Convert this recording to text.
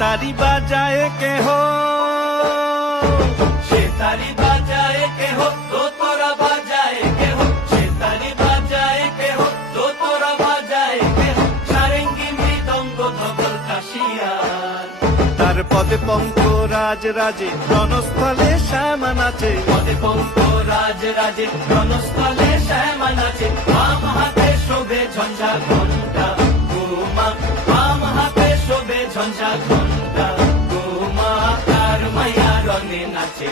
তারি বাজায় কেহ, সে তারি বাজায় কেহ, দোতরা বাজায় কেহ, সে তারি বাজায় কেহ, দোতরা বাজায় কেহ, সারেঙ্গি মৃদঙ্গ ধবল কাশিয়ার। তার পদে পঙ্ক রাজ রাজে, রণস্থলে শ্যামা নাচে। পদে পঙ্ক রাজ রাজে, রণস্থলে শ্যামা নাচে। বাম হাতে শোভে ঝঞ্ঝা ঘণ্টা গোমা, বাম হাতে শোভে ঝঞ্ঝা ঘণ্টা গোমা, তার মায়া রঙে নাচে।